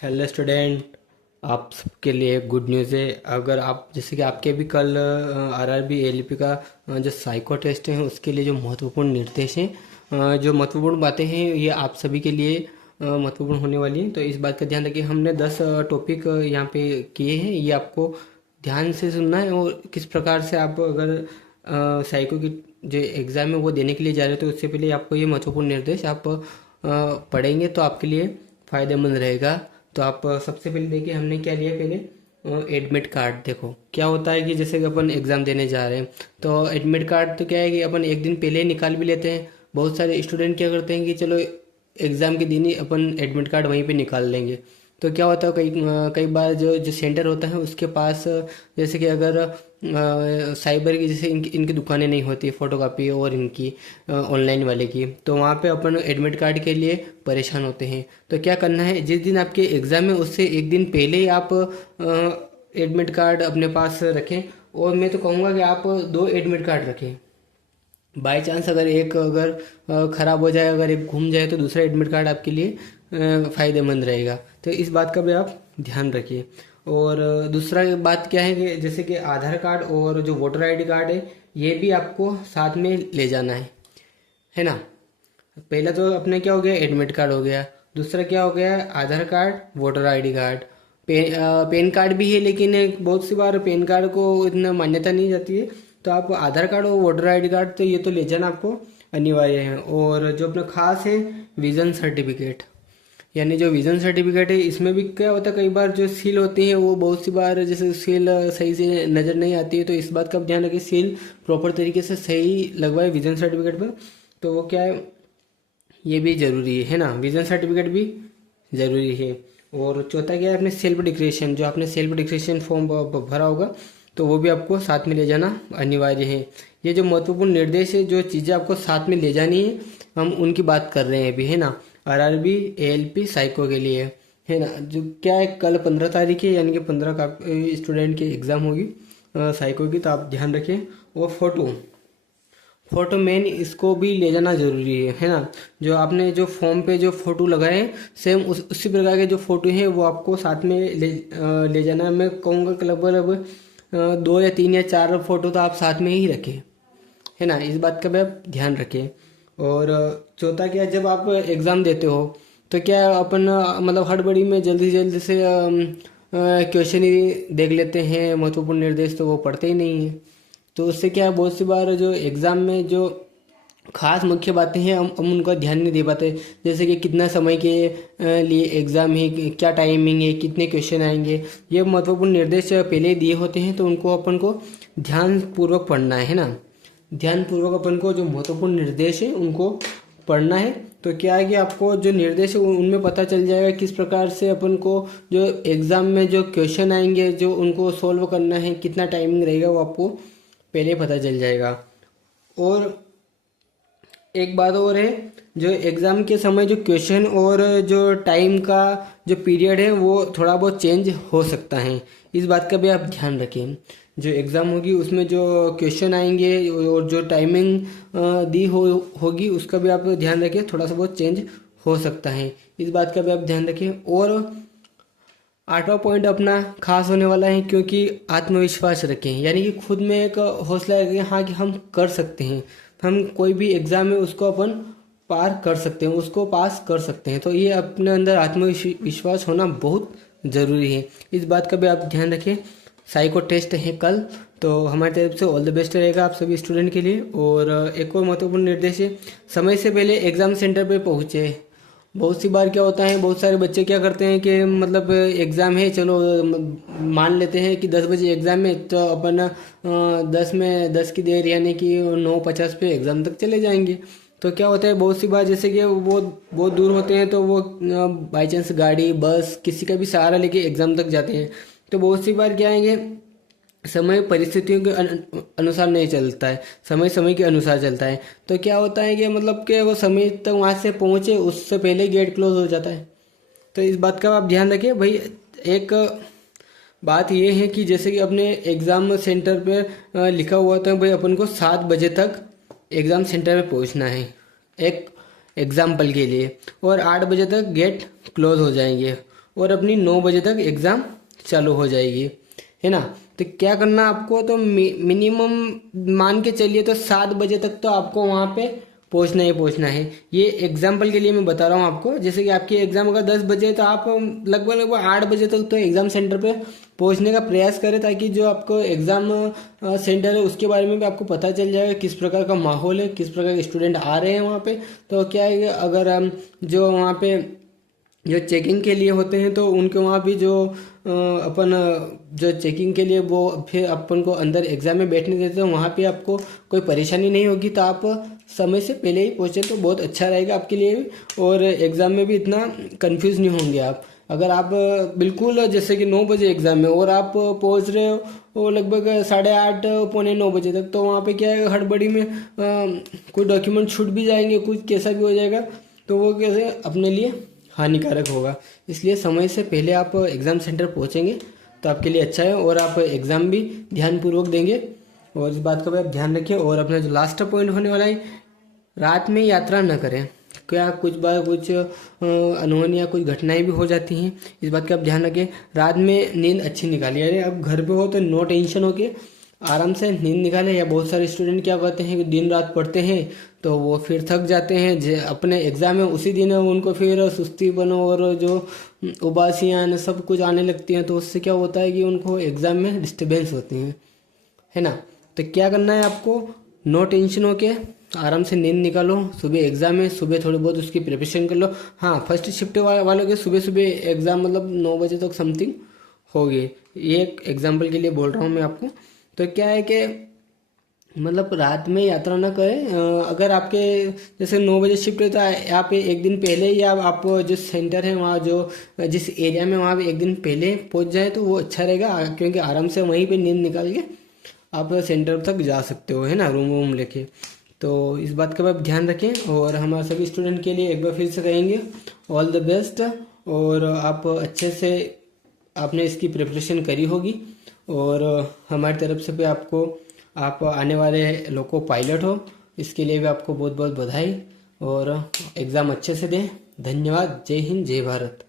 Hello student. आप सबके लिए गुड न्यूज़ है। अगर आप जैसे कि आपके भी कल आरआरबी एलपी का जो साइको टेस्ट है उसके लिए जो महत्वपूर्ण निर्देश हैं, जो महत्वपूर्ण बातें हैं ये आप सभी के लिए महत्वपूर्ण होने वाली हैं। तो इस बात का ध्यान रखिए। हमने 10 टॉपिक यहाँ पे किए हैं, ये आपको ध्यान से सुनना है। और किस प्रकार से आप अगर साइको की जो एग्ज़ाम है वो देने के लिए जा रहे हो तो उससे पहले आपको ये महत्वपूर्ण निर्देश आप पढ़ेंगे तो आपके लिए फ़ायदेमंद रहेगा। तो आप सबसे पहले देखिए हमने क्या लिया। पहले एडमिट कार्ड देखो क्या होता है कि जैसे कि अपन एग्ज़ाम देने जा रहे हैं तो एडमिट कार्ड तो क्या है कि अपन एक दिन पहले ही निकाल भी लेते हैं। बहुत सारे स्टूडेंट क्या करते हैं कि चलो एग्ज़ाम के दिन ही अपन एडमिट कार्ड वहीं पे निकाल लेंगे। तो क्या होता है कई बार जो जो सेंटर होता है उसके पास जैसे कि अगर साइबर की जैसे इनकी दुकानें नहीं होती फोटोकॉपी और इनकी ऑनलाइन वाले की, तो वहाँ पे अपन एडमिट कार्ड के लिए परेशान होते हैं। तो क्या करना है, जिस दिन आपके एग्ज़ाम है उससे एक दिन पहले ही आप एडमिट कार्ड अपने पास रखें। और मैं तो कहूँगा कि आप 2 एडमिट कार्ड रखें। बाई चांस अगर एक अगर ख़राब हो जाए, अगर एक घूम जाए तो दूसरा एडमिट कार्ड आपके लिए फ़ायदेमंद रहेगा। तो इस बात का भी आप ध्यान रखिए। और दूसरा बात क्या है कि जैसे कि आधार कार्ड और जो वोटर आईडी कार्ड है ये भी आपको साथ में ले जाना है ना। पहला तो अपने क्या हो गया, एडमिट कार्ड हो गया। दूसरा क्या हो गया, Aadhaar card, voter ID card. PAN card भी है लेकिन बहुत सी बार पेन कार्ड को इतना मान्यता नहीं जाती है। तो आप आधार कार्ड और वोटर आईडी कार्ड तो ये तो ले जाना आपको अनिवार्य है। और जो अपना खास है विजन सर्टिफिकेट, यानी जो विजन सर्टिफिकेट है इसमें भी क्या होता है कई बार जो सील होती है वो बहुत सी बार जैसे सील सही से नज़र नहीं आती है। तो इस बात का ध्यान रखें सील प्रॉपर तरीके से सही लगवाए विजन सर्टिफिकेट पर। तो वो क्या है, ये भी ज़रूरी है ना, विजन सर्टिफिकेट भी ज़रूरी है। और चौथा क्या है, अपने सेल्फ डिक्लेरेशन, जो आपने सेल्फ डिक्लेरेशन फॉर्म भरा होगा तो वो भी आपको साथ में ले जाना अनिवार्य है। ये जो महत्वपूर्ण निर्देश है, जो चीज़ें आपको साथ में ले जानी है, हम उनकी बात कर रहे हैं अभी, है ना। आरआरबी एएलपी साइको के लिए, है ना। जो क्या है, कल 15 तारीख है, यानी कि 15 का स्टूडेंट की एग्ज़ाम होगी साइको की। तो आप ध्यान रखें। और फोटो मेन इसको भी ले जाना ज़रूरी है ना। जो आपने जो फॉर्म पे जो फ़ोटो लगाए सेम उसी प्रकार के जो फ़ोटो हैं वो आपको साथ में ले जाना है। मैं कहूँगा कि लगभग 2 या 3 या 4 फोटो तो आप साथ में ही रखें, है ना। इस बात का भी आप ध्यान रखें। और चौथा क्या, जब आप एग्ज़ाम देते हो तो क्या अपन मतलब हड़बड़ी में जल्दी से क्वेश्चन ही देख लेते हैं, महत्वपूर्ण निर्देश तो वो पढ़ते ही नहीं हैं। तो उससे क्या है, बहुत सी बार जो एग्ज़ाम में जो खास मुख्य बातें हैं हम उनका ध्यान नहीं दे पाते। जैसे कि कितना समय के लिए एग्ज़ाम है, क्या टाइमिंग है, कितने क्वेश्चन आएंगे, ये महत्वपूर्ण निर्देश पहले ही दिए होते हैं। तो उनको अपन को ध्यानपूर्वक पढ़ना है ना। ध्यानपूर्वक अपन को जो महत्वपूर्ण निर्देश है उनको पढ़ना है। तो क्या है कि आपको जो निर्देश है उनमें पता चल जाएगा किस प्रकार से अपन को जो एग्ज़ाम में जो क्वेश्चन आएंगे जो उनको सॉल्व करना है, कितना टाइमिंग रहेगा वो आपको पहले पता चल जाएगा। और एक बात और है, जो एग्ज़ाम के समय जो क्वेश्चन और जो टाइम का जो पीरियड है वो थोड़ा बहुत चेंज हो सकता है। इस बात का भी आप ध्यान रखें। जो एग्ज़ाम होगी उसमें जो क्वेश्चन आएंगे और जो टाइमिंग दी होगी उसका भी आप ध्यान रखें, थोड़ा सा बहुत चेंज हो सकता है। इस बात का भी आप ध्यान रखें। और 8वां पॉइंट अपना खास होने वाला है, क्योंकि आत्मविश्वास रखें, यानी कि खुद में एक हौसला रखें, हाँ कि हम कर सकते हैं। हम कोई भी एग्ज़ाम है उसको अपन पार कर सकते हैं, उसको पास कर सकते हैं। तो ये अपने अंदर आत्मविश्वास होना बहुत ज़रूरी है। इस बात का भी आप ध्यान रखें। साइको टेस्ट है कल, तो हमारी तरफ से ऑल द बेस्ट रहेगा आप सभी स्टूडेंट के लिए। और एक और महत्वपूर्ण निर्देश है, समय से पहले एग्ज़ाम सेंटर पे पहुँचे। बहुत सी बार क्या होता है, बहुत सारे बच्चे क्या करते हैं कि मतलब एग्ज़ाम है, चलो मान लेते हैं कि 10 बजे एग्ज़ाम है तो अपन 10 में 10 की देर यानी कि 9:50 पे एग्ज़ाम तक चले जाएंगे। तो क्या होता है, बहुत सी बार जैसे कि वो बहुत दूर होते हैं तो वो बाई चांस गाड़ी बस किसी का भी सहारा लेके एग्ज़ाम तक जाते हैं। तो बहुत सी बार क्या आएंगे, समय परिस्थितियों के अनुसार नहीं चलता है, समय समय के अनुसार चलता है। तो क्या होता है कि मतलब कि वो समय तक वहाँ से पहुँचे उससे पहले गेट क्लोज हो जाता है। तो इस बात का आप ध्यान रखिए भाई। एक बात ये है कि जैसे कि अपने एग्ज़ाम सेंटर पे लिखा हुआ था भाई अपन को 7 बजे तक एग्ज़ाम सेंटर पे पहुँचना है, एक एग्ज़ाम्पल के लिए, और 8 बजे तक गेट क्लोज हो जाएंगे। और अपनी 9 बजे तक एग्ज़ाम चालू हो जाएगी, है ना। तो क्या करना आपको, तो मिनिमम मान के चलिए तो 7 बजे तक तो आपको वहाँ पे पहुँचना ही पहुँचना है। ये एग्जाम्पल के लिए मैं बता रहा हूँ आपको, जैसे कि आपकी एग्ज़ाम अगर 10 बजे तो आप लगभग 8 बजे तक तो एग्ज़ाम सेंटर पे पहुँचने का प्रयास करें, ताकि जो आपको एग्ज़ाम सेंटर है उसके बारे में भी आपको पता चल जाएगा, किस प्रकार का माहौल है, किस प्रकार के स्टूडेंट आ रहे हैं वहाँ पे। तो क्या है कि अगर हम जो वहाँ पे जो चेकिंग के लिए होते हैं तो उनके वहाँ भी जो अपन जो चेकिंग के लिए वो फिर अपन को अंदर एग्ज़ाम में बैठने देते हैं, वहाँ पे आपको कोई परेशानी नहीं होगी। तो आप समय से पहले ही पहुँचे तो बहुत अच्छा रहेगा आपके लिए भी, और एग्ज़ाम में भी इतना कंफ्यूज नहीं होंगे आप। अगर आप बिल्कुल जैसे कि 9 बजे एग्ज़ाम है और आप पहुँच रहे हो वो लगभग 8:30 पौने 9 बजे तक, तो वहाँ पे क्या है, हड़बड़ी में कोई डॉक्यूमेंट छूट भी जाएंगे, कुछ कैसा भी हो जाएगा, तो वो कैसे अपने लिए हानिकारक होगा। इसलिए समय से पहले आप एग्ज़ाम सेंटर पहुंचेंगे तो आपके लिए अच्छा है, और आप एग्ज़ाम भी ध्यानपूर्वक देंगे। और इस बात का भी आप ध्यान रखिए। और अपना जो लास्ट पॉइंट होने वाला है, रात में यात्रा न करें। क्या कुछ बार कुछ अनहोनी या कुछ घटनाएं भी हो जाती हैं, इस बात का आप ध्यान रखें। रात में नींद अच्छी निकालिए। अरे अब घर पे हो तो नो टेंशन हो के आराम से नींद निकालें। या बहुत सारे स्टूडेंट क्या करते हैं कि दिन रात पढ़ते हैं तो वो फिर थक जाते हैं, अपने एग्ज़ाम में उसी दिन उनको फिर सुस्ती बनो और जो उबासियाँ सब कुछ आने लगती हैं, तो उससे क्या होता है कि उनको एग्ज़ाम में डिस्टर्बेंस होती हैं, है ना। तो क्या करना है आपको, नो टेंशन हो के आराम से नींद निकालो। सुबह एग्ज़ाम है, सुबह थोड़ी बहुत उसकी प्रिपरेशन कर लो। हाँ, फर्स्ट शिफ्ट वालों के सुबह सुबह एग्ज़ाम मतलब 9 बजे तक समथिंग होगी। ये एक एग्जाम्पल के लिए बोल रहा हूँ मैं आपको। तो क्या है कि मतलब रात में यात्रा ना करें। अगर आपके जैसे 9 बजे शिफ्ट है तो आप एक दिन पहले, या आप जो सेंटर है वहाँ जो जिस एरिया में वहाँ पे एक दिन पहले पहुँच जाए तो वो अच्छा रहेगा, क्योंकि आराम से वहीं पे नींद निकाल के आप सेंटर तक जा सकते हो, है ना, रूम वूम लेके। तो इस बात का आप ध्यान रखें। और हमारे सभी स्टूडेंट के लिए एक बार फिर से कहेंगे ऑल द बेस्ट। और आप अच्छे से आपने इसकी प्रिपरेशन करी होगी, और हमारी तरफ से भी आपको, आप आने वाले लोको पायलट हो, इसके लिए भी आपको बहुत बहुत बधाई। और एग्ज़ाम अच्छे से दें। धन्यवाद। जय हिंद, जय भारत।